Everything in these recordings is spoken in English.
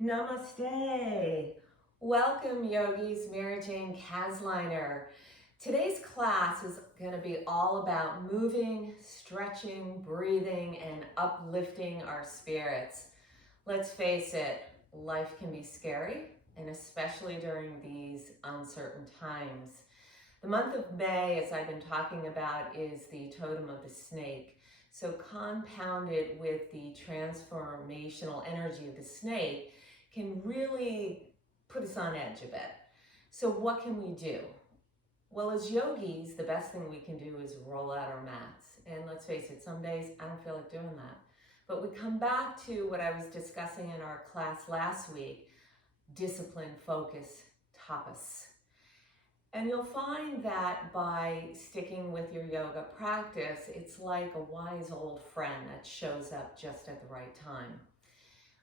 Namaste. Welcome, yogis. Mary Jane Kasliner. Today's class is going to be all about moving, stretching, breathing, and uplifting our spirits. Let's face it, life can be scary, and especially during these uncertain times. The month of May, as I've been talking about, is the totem of the snake. So compounded with the transformational energy of the snake can really put us on edge a bit. So what can we do? Well, as yogis, the best thing we can do is roll out our mats. And let's face it, some days I don't feel like doing that. But we come back to what I was discussing in our class last week, discipline, focus, tapas. And you'll find that by sticking with your yoga practice, it's like a wise old friend that shows up just at the right time.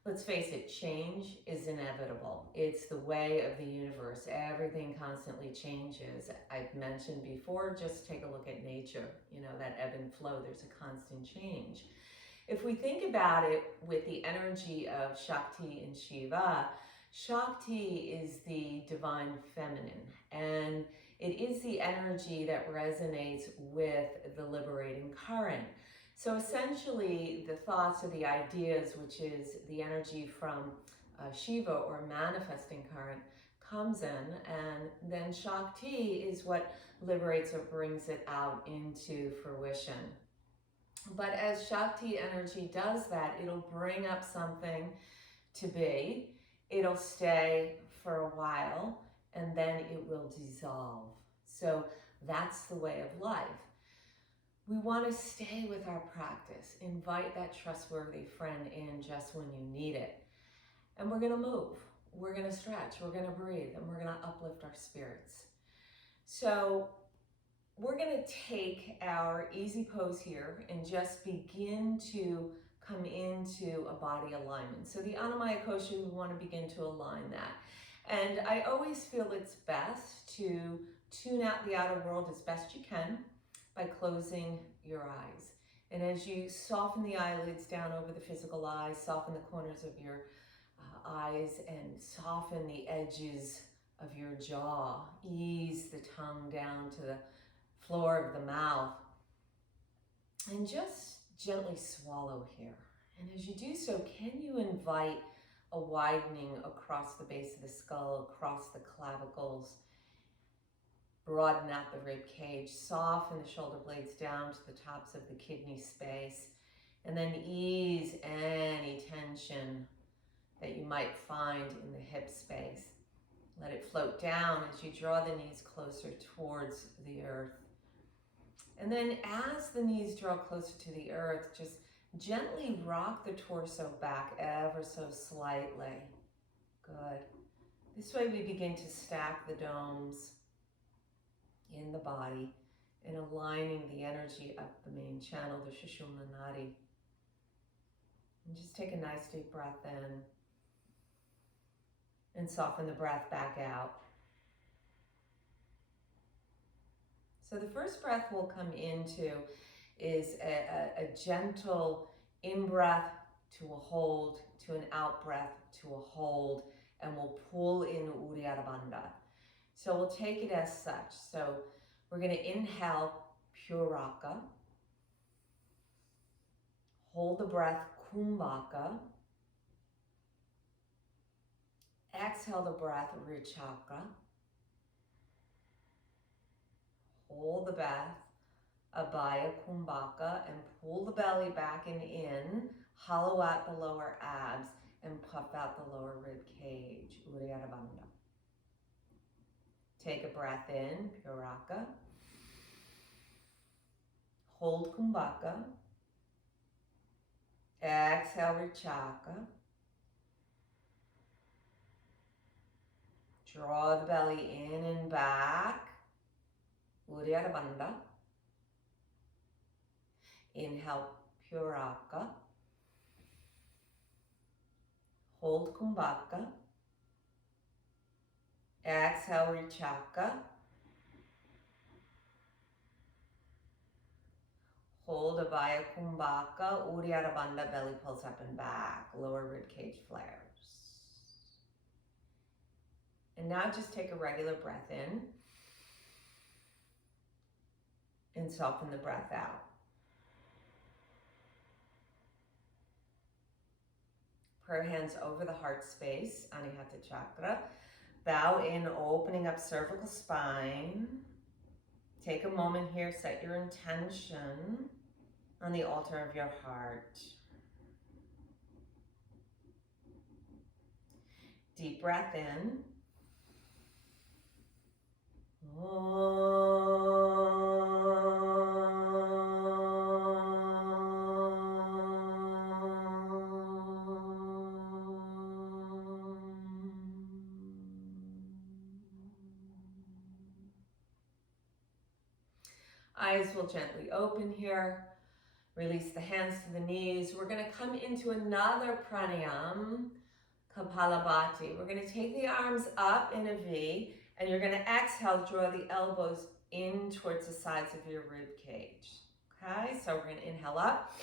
Let's face it, change is inevitable. It's the way of the universe. Everything constantly changes. I've mentioned before, just take a look at nature. You know, that ebb and flow, there's a constant change. If we think about it with the energy of Shakti and Shiva, Shakti is the divine feminine, and it is the energy that resonates with the liberating current. So essentially, the thoughts or the ideas, which is the energy from Shiva or manifesting current, comes in, and then Shakti is what liberates or brings it out into fruition. But as Shakti energy does that, it'll bring up something to be, it'll stay for a while, and then it will dissolve. So that's the way of life. We want to stay with our practice. Invite that trustworthy friend in just when you need it. And we're going to move. We're going to stretch. We're going to breathe. And we're going to uplift our spirits. So we're going to take our easy pose here and just begin to come into a body alignment. So the Anamaya Kosha, we want to begin to align that. And I always feel it's best to tune out the outer world as best you can by closing your eyes. And as you soften the eyelids down over the physical eyes, soften the corners of your eyes, and soften the edges of your jaw, ease the tongue down to the floor of the mouth, and just gently swallow here. And as you do so, can you invite a widening across the base of the skull, across the clavicles, broaden out the rib cage, soften the shoulder blades down to the tops of the kidney space, and then ease any tension that you might find in the hip space. Let it float down as you draw the knees closer towards the earth. And then as the knees draw closer to the earth, just gently rock the torso back ever so slightly. Good. This way we begin to stack the domes in the body and aligning the energy up the main channel, the Sushumna Nadi. And just take a nice deep breath in and soften the breath back out. So the first breath we'll come into is a gentle in-breath to a hold, to an out-breath to a hold, and we'll pull in Uddiyana Bandha. So we'll take it as such. So we're going to inhale Puraka, hold the breath Kumbhaka, exhale the breath Vrichaka, hold the breath Abhaya Kumbhaka, and pull the belly back and in, hollow out the lower abs, and puff out the lower rib cage, Uddiyana Bandha. Take a breath in, Puraka. Hold Kumbhaka. Exhale, Vrichaka. Draw the belly in and back, Uddiyana Bandha. Inhale, Puraka. Hold Kumbhaka. Exhale, Vrichaka. Hold Abhaya Kumbhaka, Uddiyana Bandha, belly pulls up and back, lower rib cage flares. And now just take a regular breath in and soften the breath out. Prayer hands over the heart space, Anahata chakra. Bow in, opening up cervical spine. Take a moment here, set your intention on the altar of your heart. Deep breath in. Eyes will gently open here. Release the hands to the knees. We're going to come into another pranayama, Kapalabhati. We're going to take the arms up in a V, and you're going to exhale, draw the elbows in towards the sides of your rib cage. Okay, so we're going to inhale up.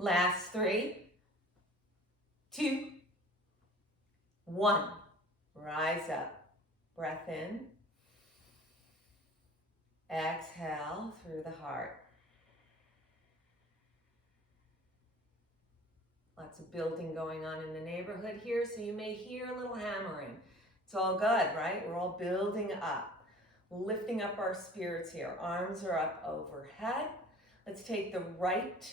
Last 3, 2, 1. Rise up. Breath in. Exhale through the heart. Lots of building going on in the neighborhood here, so you may hear a little hammering. It's all good, right? We're all building up, lifting up our spirits here. Arms are up overhead. Let's take the right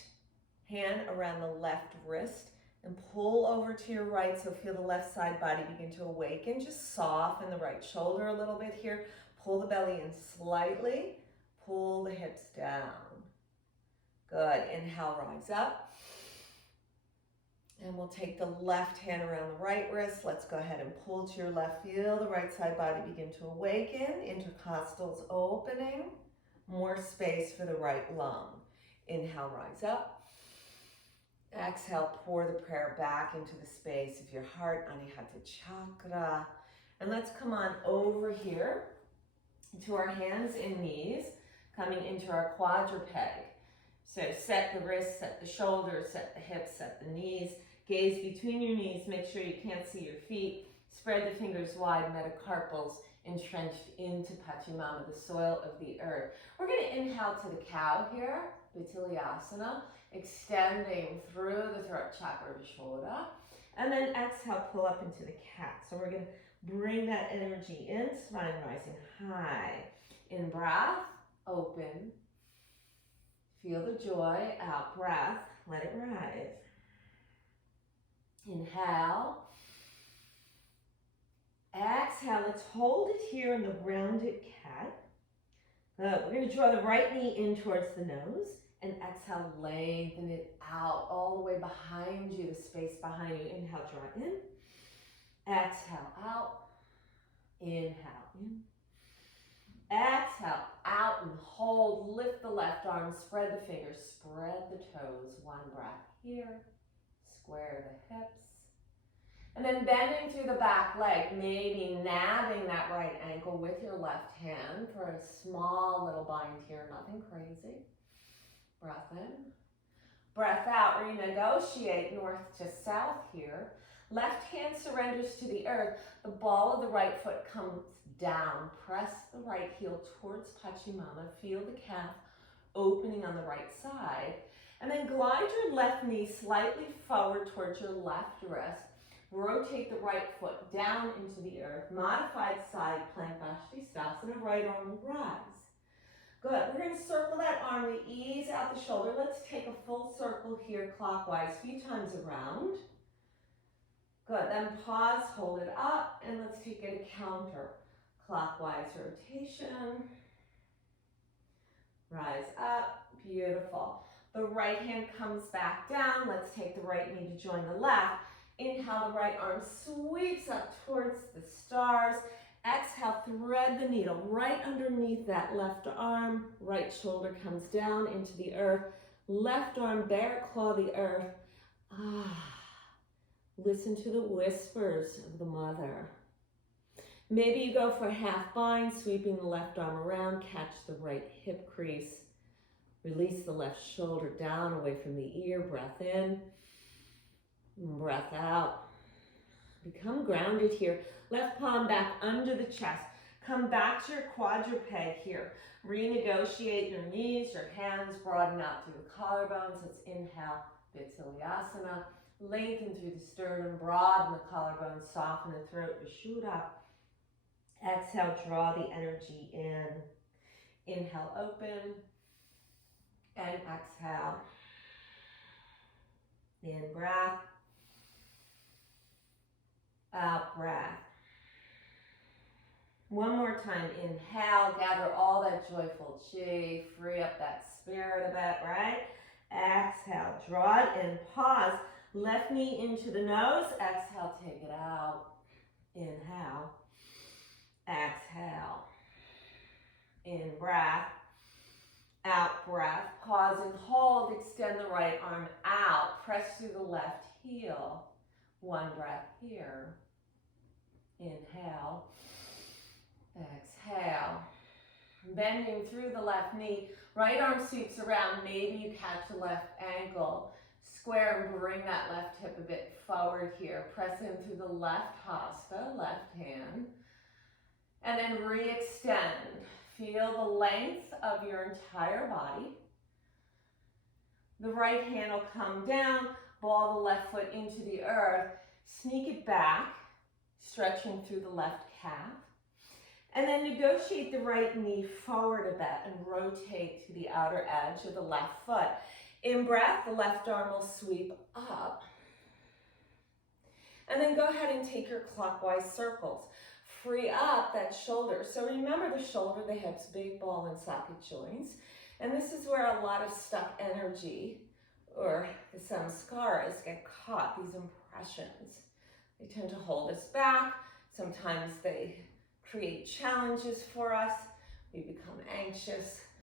hand around the left wrist and pull over to your right, so feel the left side body begin to awaken. Just soften the right shoulder a little bit here. Pull the belly in slightly. Pull the hips down. Good. Inhale, rise up. And we'll take the left hand around the right wrist. Let's go ahead and pull to your left. Feel the right side body begin to awaken. Intercostals opening. More space for the right lung. Inhale, rise up. Exhale, pour the prayer back into the space of your heart, Anahata chakra. And let's come on over here to our hands and knees, coming into our quadruped. So set the wrists, set the shoulders, set the hips, set the knees. Gaze between your knees, make sure you can't see your feet. Spread the fingers wide, metacarpals entrenched into Pachimama, the soil of the earth. We're going to inhale to the cow here, Vitilyasana, extending through the throat chakra, Vishuddha. And then exhale, pull up into the cat. So we're going to bring that energy in, spine rising high. In breath, open. Feel the joy, out breath, let it rise. Inhale. Exhale, let's hold it here in the rounded cat. Good. We're going to draw the right knee in towards the nose and exhale, lengthen it out all the way behind you, the space behind you. Inhale, draw in. Exhale, out. Inhale, in. Exhale, out and hold. Lift the left arm, spread the fingers, spread the toes. One breath here. Square the hips. And then bending through the back leg, maybe nabbing that right ankle with your left hand for a small little bind here, nothing crazy. Breath in. Breath out, renegotiate north to south here. Left hand surrenders to the earth. The ball of the right foot comes down. Press the right heel towards Pachimama. Feel the calf opening on the right side. And then glide your left knee slightly forward towards your left wrist. Rotate the right foot down into the earth. Modified side plank, Vashisthasana. Right arm will rise. Good. We're going to circle that arm. We ease out the shoulder. Let's take a full circle here clockwise, a few times around. Good. Then pause, hold it up, and let's take it a counter clockwise rotation. Rise up. Beautiful. The right hand comes back down. Let's take the right knee to join the left. Inhale, the right arm sweeps up towards the stars. Exhale, thread the needle right underneath that left arm. Right shoulder comes down into the earth. Left arm, bear claw the earth. Listen to the whispers of the mother. Maybe you go for a half bind, sweeping the left arm around, catch the right hip crease. Release the left shoulder down away from the ear. Breath in, breath out. Become grounded here. Left palm back under the chest. Come back to your quadruped here. Renegotiate your knees, your hands broaden out through the collarbones. Let's inhale, Vinyasa. Lengthen through the sternum, broaden the collarbones, soften the throat, Vishuddha. Exhale, draw the energy in. Inhale, open. And exhale. In breath. Out breath. One more time, inhale, gather all that joyful chi, free up that spirit a bit, right? Exhale, draw it in, pause, left knee into the nose, exhale, take it out. Inhale, exhale, in breath, out breath, pause and hold, extend the right arm out, press through the left heel. One breath here. Inhale, exhale. Bending through the left knee, right arm sweeps around, maybe you catch the left ankle. Square and bring that left hip a bit forward here. Press in through the left hasta, left hand. And then re-extend. Feel the length of your entire body. The right hand will come down, ball the left foot into the earth, sneak it back, stretching through the left calf. And then negotiate the right knee forward a bit and rotate to the outer edge of the left foot. In breath, the left arm will sweep up. And then go ahead and take your clockwise circles. Free up that shoulder. So remember the shoulder, the hips, big ball and socket joints. And this is where a lot of stuck energy or some samskaras get caught, these impressions. They tend to hold us back. Sometimes they create challenges for us. We become anxious.